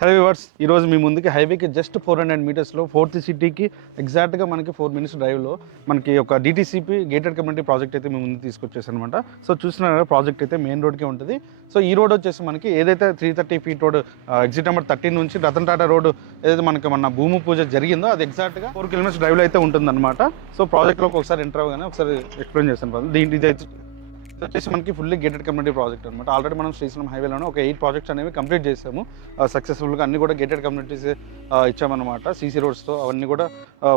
Hello viewers, ఈరోజు మీ ముందుకి హైవేకి జస్ట్ 400 మీటర్స్లో ఫోర్త్ సిటీకి ఎగ్జాక్ట్గా మనకి 4 మినిట్స్ డ్రైవ్లో మనకి ఒక డిటీసీపీ గేటెడ్ కమ్యూనిటీ ప్రాజెక్ట్ అయితే మీ ముందు తీసుకొచ్చేసాను అనమాట. సో చూస్తున్నారు ప్రాజెక్ట్ అయితే మెయిన్ రోడ్కే ఉంటుంది. సో ఈ రోడ్ వచ్చేసి మనకి ఏదైతే 330 ఫీట్ రోడ్ ఎగ్జిట్ నెంబర్ 13 నుంచి రతన్ టాటా రోడ్ ఏదైతే మనకి మన భూమి పూజ జరిగిందో అది ఎగ్జాక్ట్గా 4 కిలోమీటర్స్ డ్రైవ్లో అయితే ఉంటుందన్నమాట. సో ప్రాజెక్ట్లోకి ఒకసారి ఎంటర్ అవ్వగానే ఒకసారి ఎక్స్ప్లెయిన్ చేస్తాను. దీంట్లో ఇది వచ్చేసి మనకి ఫుల్లీ గేటెడ్ కమ్యూనిటీ ప్రాజెక్ట్ అనమాట. ఆల్రెడీ మనం శ్రీశైలం హైవేలోనే ఒక 8 ప్రాజెక్ట్స్ అనేవి కంప్లీట్ చేసాము సక్సెస్ఫుల్గా. అన్ని కూడా గేటెడ్ కమ్యూనిటీస్ ఇచ్చామన్నమాట. సీసీ రోడ్స్తో అవన్నీ కూడా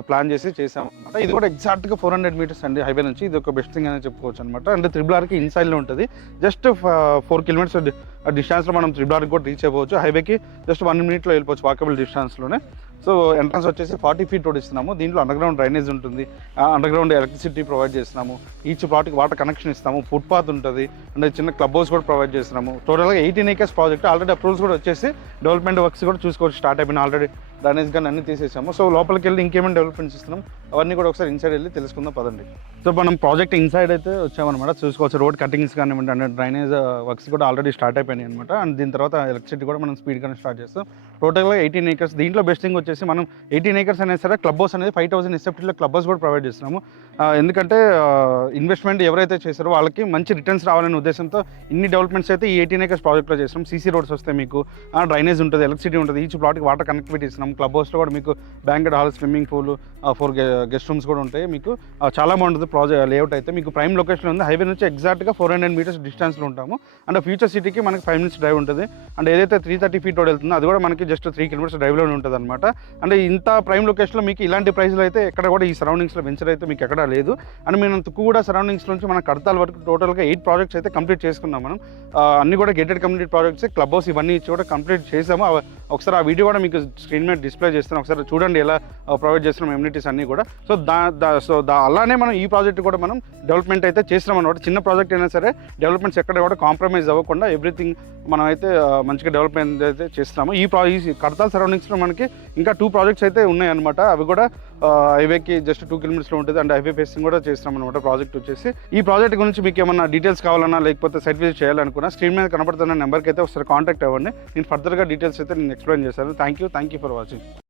ప్లాన్ చేసి చేసాము అనమాట. ఇది కూడా ఎగ్జాక్ట్గా 400 మీటర్స్ అండి హైవే నుంచి. ఇది ఒక బెస్ట్ థింగ్ అనేది చెప్పుకోవచ్చు అనమాట. అండ్ త్రిబుల్ ఇన్సైడ్లో ఉంటుంది. జస్ట్ 4 కిలోమీటర్స్ డిస్టెన్స్లో మనం త్రిబుల్ కూడా రీచ్ అయిపోవచ్చు. హైవేకి జస్ట్ 1 మినిట్లో వెళ్ళిపోవచ్చు వాకబుల్ డిస్టెన్స్లోనే. సో ఎంట్రన్స్ వచ్చేసి 40 ఫీట్ రోడ్ ఇస్తున్నాము. దీంట్లో అండర్గ్రౌండ్ డ్రైనేజ్ ఉంటుంది, అండర్గ్రౌండ్ ఎలక్ట్రిసిటీ ప్రొవైడ్ చేస్తున్నాము. ఈచ్ ప్లాట్కి వాటర్ కనెక్షన్ ఇస్తాము, ఫుట్పాత్ ఉంటుంది, అండ్ చిన్న క్లబ్ హౌస్ కూడా ప్రొవైడ్ చేస్తున్నాము. టోటల్గా 18 ఏకర్స్ ప్రాజెక్ట్. ఆల్రెడీ అప్రూవల్స్ కూడా వచ్చేసి డెవలప్మెంట్ వర్క్స్ కూడా చూసుకోవచ్చు స్టార్ట్ అయిపోయినా. ఆల్రెడీ డ్రైనేజ్ కానీ అన్ని తీసేసాము. సో లోపలికి వెళ్ళి ఇంకేమైనా డెవలప్మెంట్స్ ఇస్తున్నాం అవన్నీ కూడా ఒకసారి ఇన్సైడ్ వెళ్ళి తెలుసుకుందాం పదండి. సో మనం ప్రాజెక్ట్ ఇన్సైడ్ అయితే వచ్చామన్నమాట. చూసుకోవచ్చు రోడ్ కటింగ్స్ కానివ్వండి, అండ్ డ్రైనేజ్ వర్క్స్ కూడా ఆల్రెడీ స్టార్ట్ అయిపోయినాయి అనమాట. అండ్ దీని తర్వాత ఎలక్ట్రిసిటీ కూడా మనం స్పీడ్గానే స్టార్ట్ చేస్తాం. టోటల్గా 18 ఏకర్స్. దీంట్లో బెస్టింగ్ వచ్చేసి మనం 18 ఏకర్స్ అనేది సరే క్లబ్ హౌస్ అనేది 5000 ఎస్ఎఫ్టీలో క్లబ్ హౌస్ కూడా ప్రొవైడ్ చేస్తున్నాము. ఎందుకంటే ఇన్వెస్ట్మెంట్ ఎవరైతే చేశారో వాళ్ళకి మంచి రిటర్న్స్ రావాలనే ఉద్దేశంతో ఇన్ని డెవలప్మెంట్స్ అయితే ఈ 18 ఏకర్స్ ప్రాజెక్ట్లో చేస్తున్నాం. సీసీ రోడ్స్ వస్తాయి, మీకు డ్రైనేజ్ ఉంటుంది, ఎలక్ట్రిసిటీ ఉంటుంది, ఈచ్ ప్లాట్కి వాటర్ కనెక్టివిటీ ఇస్తున్నాం. క్లబ్ హౌస్లో కూడా మీకు banquet hall, swimming pool, 4 guest rooms కూడా ఉంటాయి. మీకు చాలా బాగుంటుంది ప్రాజెక్ట్ లేఅవుట్ అయితే. మీకు ప్రైమ్ లొకేషన్ ఉంది. హైవే నుంచి ఎగ్జాక్ట్గా 400 మీటర్స్ డిస్టెన్స్లో ఉంటాము. అండ్ ఫ్యూచర్ సిటీకి మనకి 5 మినిట్స్ డ్రైవ్ ఉంటుంది. అండ్ ఏదైతే 330 ఫీట్ రోడ్ వెళ్తుందో అది కూడా మనకి జస్ట్ 3 కిలోమీటర్స్ డ్రైవ్లోనే ఉంటుంది అనమాట. అంటే ఇంత ప్రైమ్ లొకేషన్లో మీకు ఇలాంటి ప్రైస్లో అయితే ఎక్కడ కూడా ఈ సరౌండింగ్స్లో వెంచర్ అయితే మీకు ఎక్కడా లేదు. అండ్ మేము కూడా సరౌండింగ్స్ నుంచి మన కడతాల వరకు టోటల్గా 8 ప్రాజెక్ట్స్ అయితే కంప్లీట్ చేసుకున్నాం మనం. అన్ని కూడా gated community projects, club house ఇవన్నీ ఇచ్చి కూడా కంప్లీట్ చేసాము. ఒకసారి ఆ వీడియో కూడా మీకు స్క్రీన్ మీద డిస్ప్లే చేస్తాను. ఒకసారి చూడండి ఎలా ప్రొవైడ్ చేస్తున్నాం ఎమ్యూనిటీస్ అన్నీ కూడా. సో అలానే మనం ఈ ప్రాజెక్ట్ కూడా మనం డెవలప్మెంట్ అయితే చేస్తున్నాం అనమాట. చిన్న ప్రాజెక్ట్ అయినా సరే డెవలప్మెంట్స్ ఎక్కడ కూడా కాంప్రమైజ్ అవ్వకుండా ఎవ్రీథింగ్ మనం అయితే మంచిగా డెవలప్మెంట్ అయితే చేస్తున్నాము. ఈ కడతాల్ సరౌండింగ్స్లో మనకి ఇంకా 2 ప్రాజెక్ట్స్ అయితే ఉన్నాయన్నమాట. అవి కూడా హైవేకి జస్ట్ 2 కిలోమీటర్స్లో ఉంటుంది. అండ్ హైవే ఫేసింగ్ కూడా చేస్తున్నాం అనమాట ప్రాజెక్ట్ వచ్చేసి. ఈ ప్రాజెక్ట్ గురించి మీకు ఏమన్నా డీటెయిల్స్ కావాలన్నా లేకపోతే సైట్ విజిట్ చేయాలనుకున్నా స్క్రీన్ మీద కనబడుతున్న నెంబర్కి అయితే ఒకసారి కాంటాక్ట్ అవ్వండి. నేను ఫర్దర్గా డీటెయిల్స్ అయితే నేను ఎక్స్ప్లెయిన్ చేశాను. Thank you for watching.